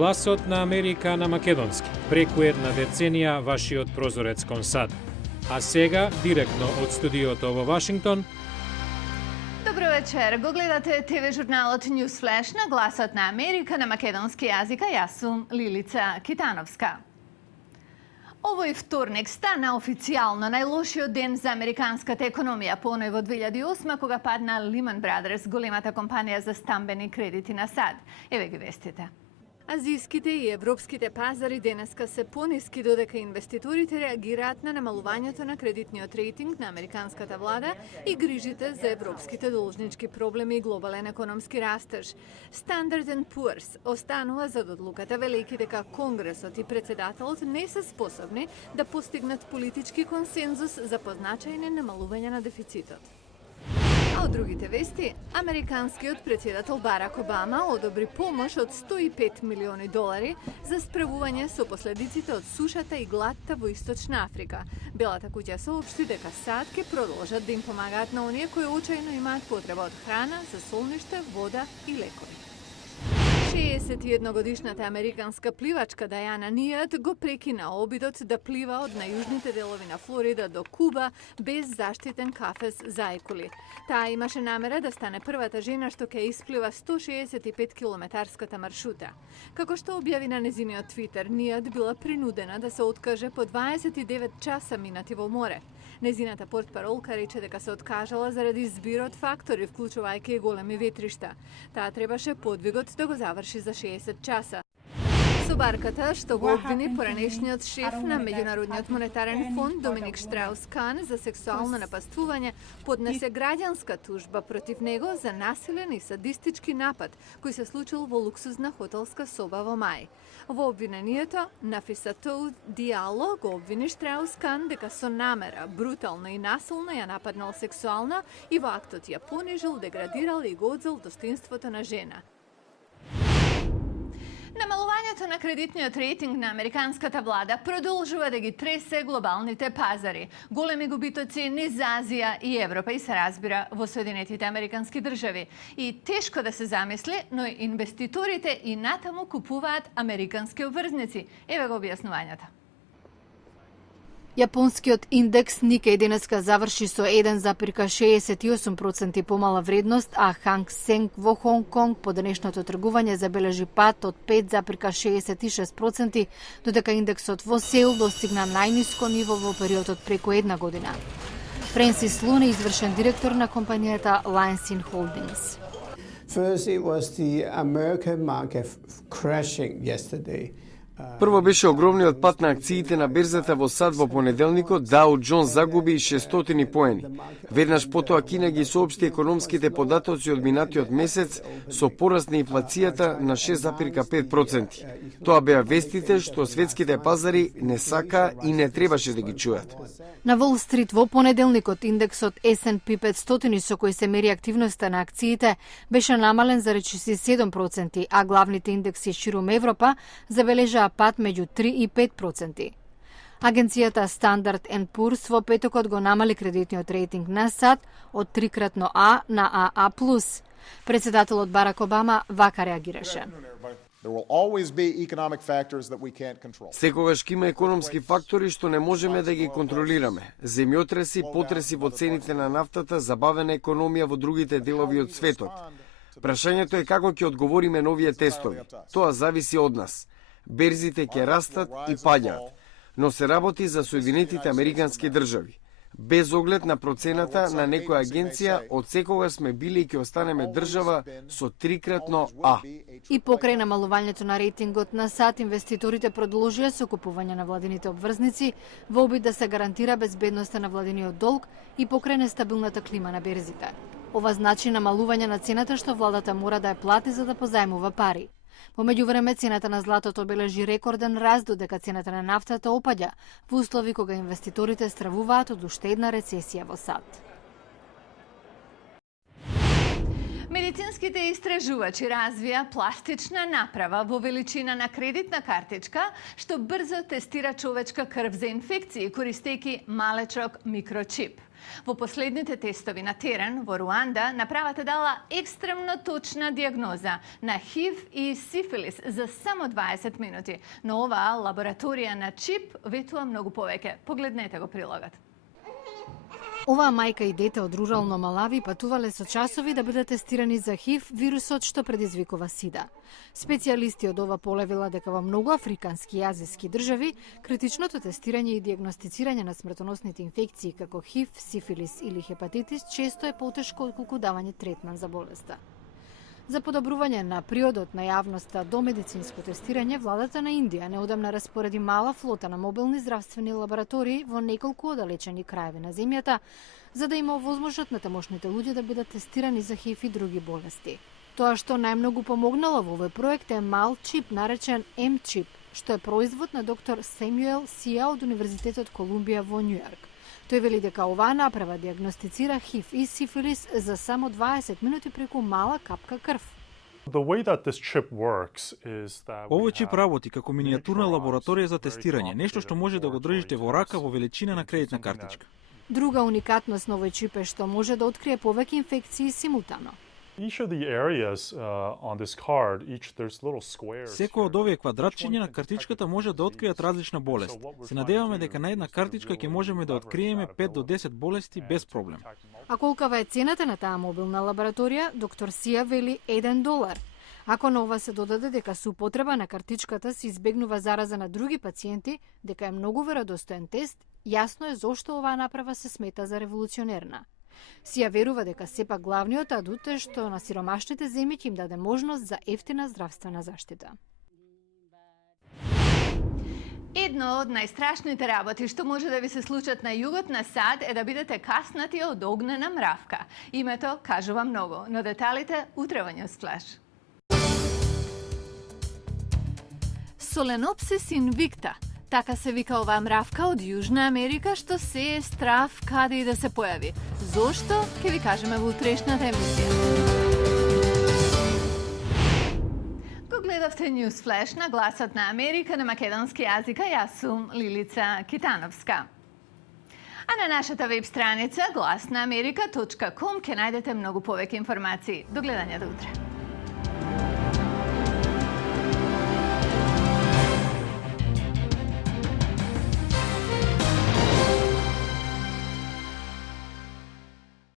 Гласот на Америка на македонски. Преку една деценија вашиот прозорец кон САД. А сега, директно од студиото во Вашингтон, Добро вечер. Го гледате ТВ журналот News Flash на Гласот на Америка на македонски јазик, а јас сум Лилица Китановска. Овој вторник стана официјално најлошиот ден за американската економија по оној во 2008 кога падна Lehman Brothers, големата компанија за стамбени кредити на САД. Еве ги вестите. Азиските и европските пазари денеска се пониски додека инвеститорите реагираат на намалувањето на кредитниот рейтинг на американската влада и грижите за европските должнички проблеми и глобален економски растеж. Standard & Poor's останува зад одлуката, велејќи дека Конгресот и председателот не се способни да постигнат политички консензус за позначајни намалување на дефицитот. А од другите вести, американскиот председател Барак Обама одобри помош од $105 милиони за справување со последиците од сушата и гладта во Источна Африка. Белата куќа соопшти дека САД ќе продолжат да им помагаат на оние кои очајно имаат потреба од храна, за солниште, вода и лекови. 61-годишната американска пливачка Дајана Нијат го прекина обидот да плива од најужните делови на Флорида до Куба без заштитен кафез за ајкули. Таа имаше намера да стане првата жена што ќе исплива 165 километарската маршрута. Како што објави на незиниот Твитер, Нијат била принудена да се откаже по 29 часа минати во море. Незината портпаролка рече дека се откажала заради збир од фактори, вклучувајќи и големи ветришта. Таа требаше подвигот да го заврши за 60 часа. Собарката што го обвини поранешниот шеф на Меѓународниот монетарен фонд Доминик Штраус-Кан за сексуално напаствување поднесе граѓанска тужба против него за насилен и садистички напад кој се случил во луксузна хотелска соба во мај. Во обвинението, Нафисатоу Диало го обвини Штраус-Кан дека со намера, брутално и насилно ја нападнал сексуално и во актот ја понижил, деградирал и го одзел достоинството на жена. Намалувањето на кредитниот рейтинг на американската влада продолжува да ги тресе глобалните пазари. Големи губитоци низ Азија и Европа и се разбира во Соединетите американски држави. И тешко да се замисли, но инвеститорите и натаму купуваат американски обврзници. Еве го објаснувањето. Јапонскиот индекс Никеј денеска заврши со 1,68% помала вредност, а Ханг Сенг во Хонг Конг по денешното тргување забележи пад од 5,66%, додека индексот во Сеул достигна најниско ниво во периодот преку една година. Френсис Лун е извршен директор на компанијата Lionsine Holdings. First, it was the American market crashing yesterday. Прво беше огромниот пат на акциите на берзата во САД во понеделникот, Dow Jones загуби 600 поени. Веднаш потоа Кина ги соопшти економските податоци од минатиот месец со пораст на инфлацијата на 6,5%. Тоа беа вестите што светските пазари не сака и не требаше да ги чујат. На Wall Street во понеделникот индексот S&P 500 со кој се мери активноста на акциите беше намален за речиси 7%, а главните индекси ширум Европа забележаа пат меѓу 3 и 5%. Агенцијата Standard & Poor's во петокот го намали кредитниот рейтинг на САД од 3-кратно А на АА+. Председателот Барак Обама вака реагираше. Секогаш ќе има економски фактори што не можеме да ги контролираме. Земјотреси, потреси во цените на нафтата, забавена економија во другите делови од светот. Прашањето е како ќе одговориме на овие тестови. Тоа зависи од нас. Берзите ќе растат и паѓаат, но се работи за Соединетите американски држави. Без оглед на процената на некоја агенција, од секогаш сме били и ќе останеме држава со 3-кратно А. И покрај намалувањето на рейтингот на САД, инвеститорите продолжија со купување на владините обврзници во обид да се гарантира безбедноста на владиниот долг и покрај нестабилната клима на берзите. Ова значи намалување на цената што владата мора да ја плати за да позајмува пари. Во меѓувреме цената на златото бележи рекорден раст, додека цената на нафтата опаѓа во услови кога инвеститорите стравуваат од уште една рецесија во САД. Медицинските истражувачи развија пластична направа во величина на кредитна картичка што брзо тестира човечка крв за инфекции користејќи малечок микрочип. Во последните тестови на терен во Руанда направата дала екстремно точна диагноза на ХИВ и сифилис за само 20 минути. Но оваа лабораторија на чип ветува многу повеќе. Погледнете го прилогот. Оваа мајка и дете од рурално Малави патувале со часови да бидат тестирани за ХИВ, вирусот што предизвикува СИДА. Специјалисти од ова поле велат дека во многу африкански и азиски држави критичното тестирање и диагностицирање на смртоносните инфекции како ХИВ, сифилис или хепатитис често е потешко отколку давање третман за болеста. За подобрување на приодот на јавноста до медицинско тестирање, владата на Индија неодамна распореди мала флота на мобилни здравствени лаборатории во неколку оддалечени краеви на земјата, за да има овозможност на тамошните луѓе да бидат тестирани за ХИВ и други болести. Тоа што најмногу помогнало во овој проект е мал чип наречен M-чип, што е производ на доктор Семјуел Сија од Универзитетот Колумбија во Њујорк. Тој вели дека оваа направа диагностицира ХИВ и сифилис за само 20 минути преку мала капка крв. Овој чип работи како минијатурна лабораторија за тестирање, нешто што може да го држите во рака во величина на кредитна картичка. Друга уникатност на овој чип е што може да открие повеќе инфекции симултано. Секој од овие квадратчиња на картичката може да откријат различна болест. Се надеваме дека на една картичка ќе можеме да откриеме 5 до 10 болести без проблем. А колкава е цената на таа мобилна лабораторија, доктор Сија вели $1. Ако на ова се додаде дека со употреба на картичката се избегнува зараза на други пациенти, дека е многу веродостоен тест, јасно е зошто оваа направа се смета за револуционерна. Сија верува дека сепак главниот адут е што на сиромашните земји ќе им даде можност за ефтина здравствена заштита. Едно од најстрашните работи што може да ви се случат на југот на САД е да бидете каснати од огнена мравка. Името кажува многу, но деталите утре во Newsflash. Solenopsis invicta. Така се вика оваа мравка од Јужна Америка што се е страв каде и да се појави. Зошто? Ќе ви кажеме во утрешната емисија. Го гледавте Newsflash на Гласот на Америка на македонски јазик, а јас сум Лилица Китановска. А на нашата веб страница glasnaamerika.com ќе најдете многу повеќе информации. До гледање до утре.